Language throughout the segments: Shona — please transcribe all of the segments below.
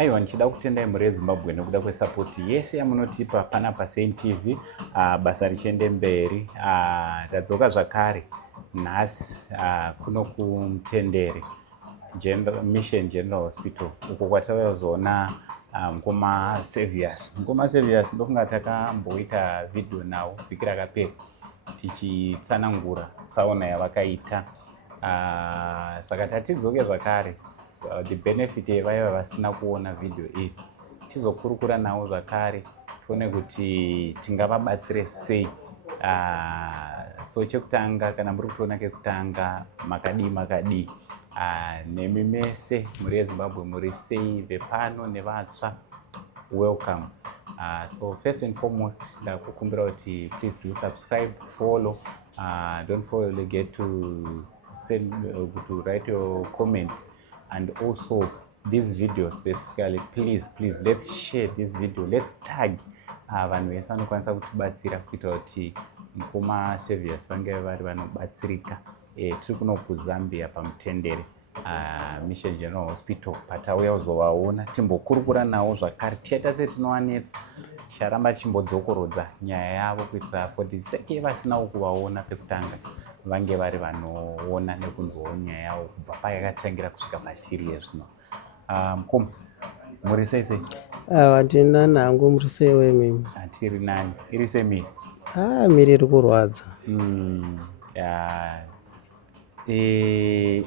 Aiwa, ndichida kutendai muri veZimbabwe nekuda kwesapoti yese yamunotipa panapa Saint TV. Basa richiende mberi. Tadzoka zvakare nhasi kuno kuMutendere Mission General Hospital uko kwatauya kuzoona Mukoma Saviours. Mukoma Saviours ndofunga takamboita video nawo vhiki rakapera tichitsanangura tsaona yavakaita. Saka tatidzoke zvakare the benefit yevaya vasina kuona video iyi tizokurukura navo zvakare tione kuti tingavabatsire sei. So chekutanga kana muri kutoona kekutanga makadii nemi mese muri veZimbabwe muri sei, vepano nevatsva, welcome. So first and foremost ndakukumbira kuti please do subscribe, follow, don't forget to send to write your comment, and also this video specifically, please let's share this video, let's tag vanhu vese vanokwanisa kutibatsira kuita kuti Mukoma Saviours vange vari vanobatsirika. Tiri kuno kuZambia paMutendere Mission General Hospital. Patauya kuzovaona timbokurukura navo zvakare tichaita setinovanetsa, ticharamba tichimbodzokorodza nyaya yavo kuitira kuti seke vasinawo kuvaona pekutanga vange vari vanoona nekunzwawo nyaya yavo kubva payakatangira kusvika patiri yezvino. Mukoma, muri sei sei? Tiri nani hangu, muri seiwo imimi? Tiri nani. Iri semiri? Miri iri kurwadza.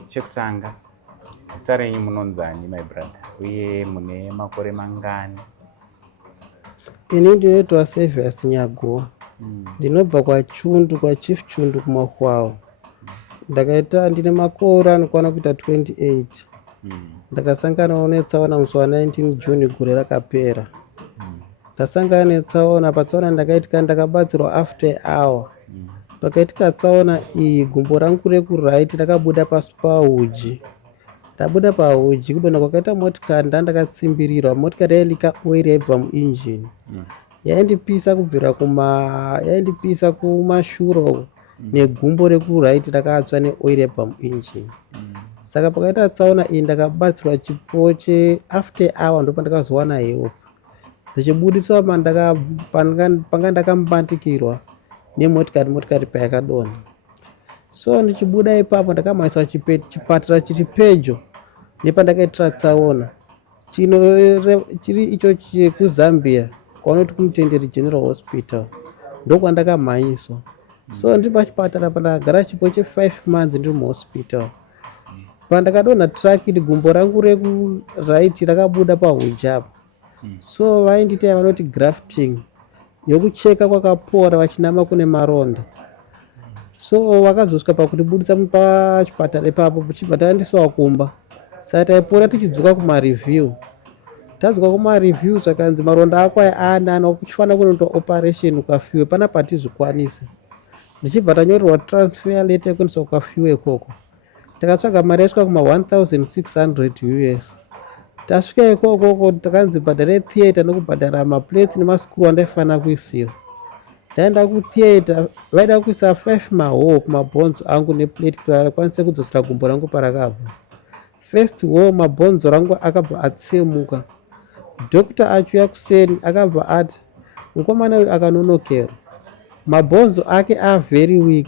Chekutanga, zita renyu munonzani my brother, uye mune makore mangani? Ini ndinoitwa Saviours Nyaguwa. Ndinobva kwaChundu, kwaChief Chundu kuMahwawa. Ndakaita ndine makore anokwana kuita 28. Ndakasanganawo netsaona musi wa19 June gore rakapera. Ndasangana netsaona, patsaona ndakaitika ndakabatsirwa after hour. Pakaitika tsaona iyi gumbo rangu rekuraiti rakabuda pasi pahuji. Ndabuda pahuji kudonha kwakaita motikari ndandakatsimbirirwa. Motikari yailika oil yaibva muinjini. Yaindipisa kumashure negumbo rekuraiti rakatsva neoil yaibva muinjini. Saka pakaita tsaona iyi ndakabatsirwa chipo after hour ndopandakazowana help. Ndichibudiswa panga ndakambatikirwa nemotikari payakadonha. So ndichibuda ipapo ndakamhanyiswa chipatara chiri pedyo nepandakaitira tsaona chiri icho chekuZambia kwaunoti kuMutendere General Hospital, ndokwandakamhanyiswa. So ndiri pachipatara pandakagara chipo 5 months ndiri muhospital. Pandakadonha truck iri gumbo rangu rekuraiti rakabuda pahuji apo. So vaindiita vanoti grafting, yokucheka kwakapora vachinama kune maronda. So vakazosvika pakutibudisa pachipatara ipapo tichibva taendeswa kumba. Saka taipora tichidzoka kumareview. Tadzoka kumareview zvakanzi maronda ako aanani kuchifanira kunoitwa operation ukafiwe panapa hatizvikwanisi. Ndichibva tanyorerwa transfer letter yekuendeswa kukafiwe ikoko. Takatsvaga mari yasvika kuma $1,600 US. Tasvika ikoko takanzi bhadhare theatre nokubhadhara maplates nemaskuru andaifanira kuisiwa. Ndaenda kutheatre, vaida kuisa 5 mahole kumabhonzo angu neplate kuti akwanise kudzosera gumbo rangu parakabva. First hole mabhonzo rangu akabva atsemuka. Dokta achiuya kuseni akabva ati mukomana uyu akanonokerwa, mabhonzo ake very weak.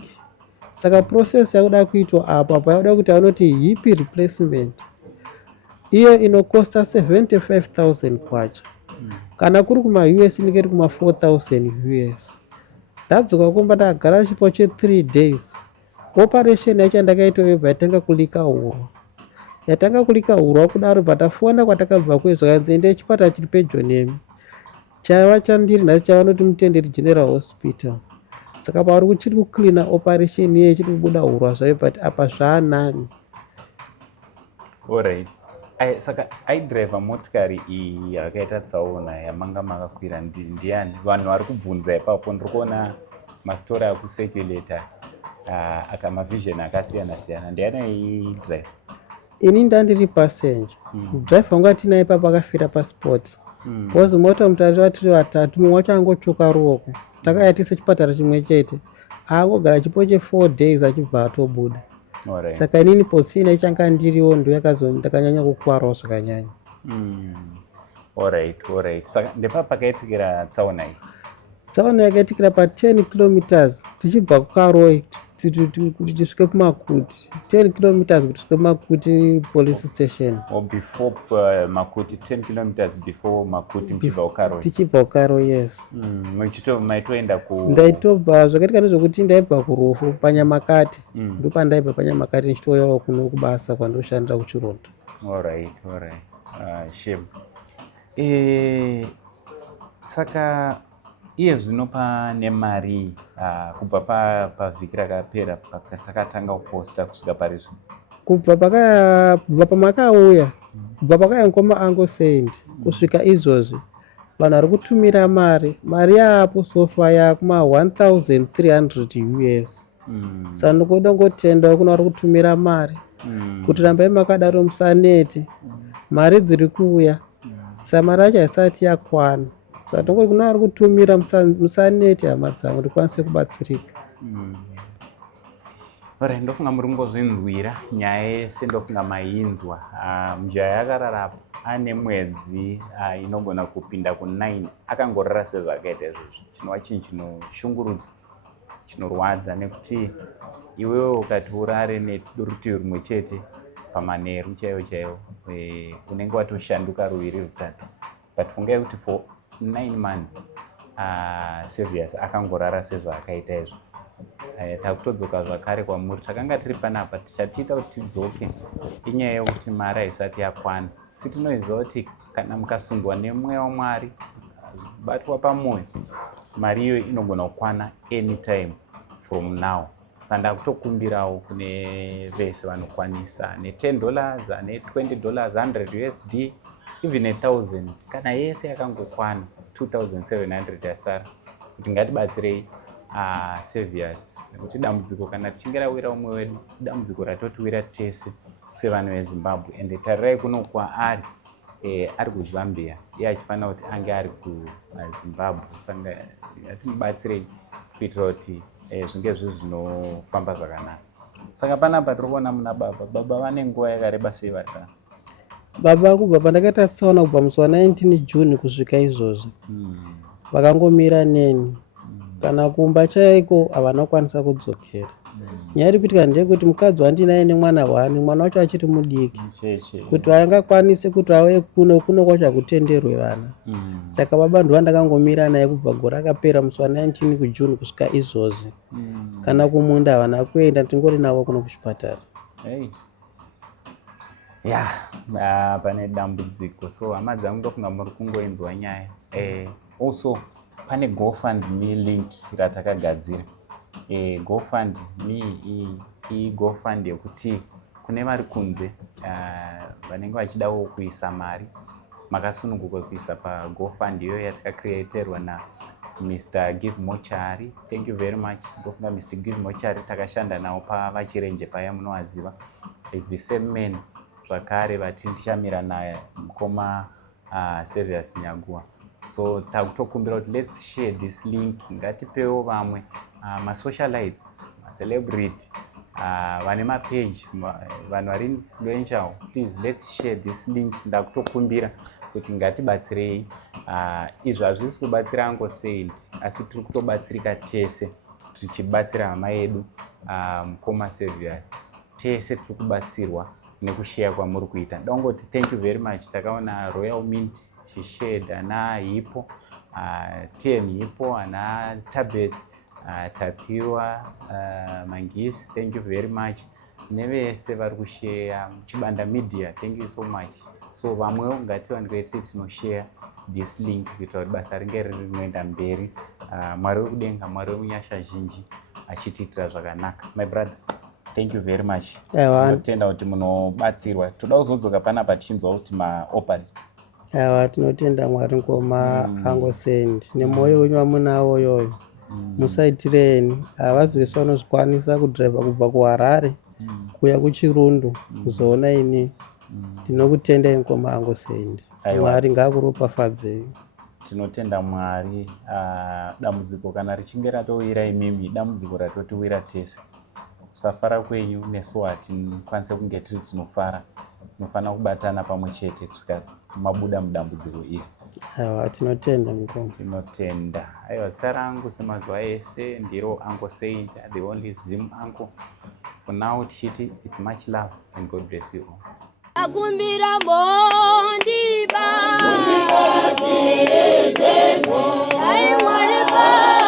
Saka process yakuda kuitwa apo yakuda kuti anoti hip replacement. Iyo inokosta 75,000 kwacha. Kana kuri kuma-US inenge kuma 4,000 US. Ndadzoka kumba ndakagara chipo 3 days. Operation yacho ndakaita yobva yatanga kulika hurwa. Yatanga kulika hurwa kudaro batafuanda kwatakabva kwezvo kanzi ende chipatara chiri pedyo nemi. Chaiva chandiri nhasi chavanoti Mutendere General Hospital. Saka pauri kuchiri kucleana operation iye chiri kubuda hurwa zvayo but apa zvaanani. Alright. Saka aidriver motikari iyi yakaita tsaona yamanga makakwira ndiani? Vanhu vari kubvunza ipapo, ndiri kuona mastori akusekuleta akamavision akasiyana siyana. Ndiani aidriver? Ini ndandiri passenger. Driver wangu atinaye ipapo akafira pasport. Bhozi mota mutatu vatiri vatatu, mumwe wacho angochoka ruoko. Takayatisa chipatara chimwe chete. Akogara chipo 4 days achibva atobuda. Saka inini position ichanga ndiriwo ndo ndakanyanya kukwarawo zvakanyanya. Alright. Saka ndepa pakaitikira tsaona iyi. Tsaona yakaitikira pa 10 kilometers tichibva kukaroi kuti tisvike kumakuti 10 kilometers kuti tisvike kumakuti police station. Before Makuti, 10 kilometers before Makuti mchibva kukaroi. Tichibva kukaroi, yes. Maitoenda ndaitobva zvakaitika nezvokuti ndaibva kurufu Panyamakati. Ndopandaibva Panyamakati ndichitouyawo kuno kubasa kwandoshandira kuChirondo. Alright. Shame. Saka iye zvino pane mari kubva pavhiki rakapera patakatanga kuposta kusvika pari zvino. Kubva pamakauya, kubva pakauya ngoma Angosend kusvika izvozvi vanhu vari kutumira mari yapo sofa yakuma 1300 US. Saka ndikoda ngotenda kuna vari kutumira mari kuti rambai makadaro musanete, mari dziri kuuya. Saka mari yacho haisati yakwana. Saka tongoti kuna vari kutumira musanete hama dzangu ndikwanise kubatsirika. Ndofunga muri kungozvinzwira nyaya yese, ndofunga mainzwa. Mujaya yakarara ane mwedzi inogona kupinda ku9 akangorara sezvakaita izvozvo. Chinova chinhu chinoshungurudza, chinorwadza, nekuti iwewe ukati urare nerutivi rumwe chete pamanheru chaiwo unenge watoshanduka ruviri rutatu. But fungai kuti for 9 months Servius akangorara sezvaakaita izvo. Takutodzoka zvakare kwamuri. Takanga tiri panapa tichatiita kuti tidzoke inyaya yekuti mari haisati yakwana. Sitinoziva kuti kana mukasundwa nemweya waMwari, batwa pamwoyo, mari iyo inogona kukwana anytime from now. Saka ndakutokumbirawo kune vese vanokwanisa ne$10, ne$20, $100 USD, even $1,000, kana yese yakangokwana 2,700 yasara, kuti ngatibatsirei Servius, nekuti dambudziko kana tichinge rawira umwe wedu, dambudziko ratotiwira tese sevanhu veZimbabwe. Ende tarirai kuno kwaari ari kuZambia, iye achifanira kuti ange ari kuZimbabwe. Saka ngatimubatsirei kuitira kuti zvinge zvinofamba zvakanaka. Saka panapa tiri kuona muna baba vane nguva yakareba sei vari kana? Baba kubva pandakaita tsaona kubva musi wa19 June kusvika izvozvi vakangomira neni, kana kumba chaiko havana kukwanisa kudzokera. Nyaya iri kuitika ndeyekuti mukadzi wandinaye nemwana wacho achiri mudiki, kuti vangakwanise kuti auye kuno kwacho hakutenderwe vana. Saka baba ndovandakangomira naye kubva gore rakapera musi wa19 June kusvika izvozvi. Kana kumunda havana kuenda, tingori navo kuno kuchipatara. Pane dambudziko. So hama dzangu ndofunga muri kungoinzwa nyaya. Also pane GoFundMe link ratakagadzira. GoFundMe GoFund yekuti kune vari kunze vanenge vachidawo kuisa mari, makasununguka kuisa paGoFund iyoyo yatakacreaterwa naMr. Give Mochari. Thank you very much. Ndofunga Mr. Give Mochari takashanda nawo pavachirenje paya munowaziva. Is the same man zvakare vatichamira naye mukoma Servius Nyagua. So takutokumbira kuti let's share this link, ngatipewo vamwe masocialites, macelebrity, vane mapage, vanhu vari influential. Please let's share this link. Ndakutokumbira kuti ngatibatsirei. Izvo hazvisi kubatsira Angosend, asi tiri kutobatsirika tese tichibatsira hama yedu mukoma Servius. Tese tiri kubatsirwa nekushare kwamuri kuita. Ndongoti thank you very much. Takaona Royal Mint shishared, ana Hipo, TM Hipo, ana Tabet, Tapiwa, Mangis, thank you very much. Nevese vari kushare Chibanda Media, thank you so much. So vamwewo ngatiwanike tinoshare this link kuitira kuti basa ringe rinoenda mberi. Mwari wekudenga, Mwari wemunyasha zhinji achitiitira zvakanaka. My brother, thank you very much. Tinotenda kuti munobatsirwa. Toda kuzodzoka panapa tichinzwa kuti maoperate. Tinotenda Mwari ngoma Angosend nemwoyo wenyu wamunawo yoyo. Musaitireni, havazi vese vanozvikwanisa kudhiraivha kubva kuHarare kuya kuChirundo kuzoona ini. Tinokutendai ngoma Angosend. Mwari ngaakuropafadzei. Tinotenda Mwari. Dambudziko kana richinge ratowira imimi, dambudziko ratotiwira tese. Kusafara kwenyu nesu hatikwanise kunge tiri tinofara. Tinofanira kubatana pamwe chete kusvika mabuda mudambudziko iri. Aiwa, tinotenda mukombe. Tinotenda. Aiwa, zita rangu semazuva ese ndiro Uncle Saint, the only Zim uncle. For now, tichiti, it's much love and God bless you all. Akumbira mondi ba, ai mwari ba.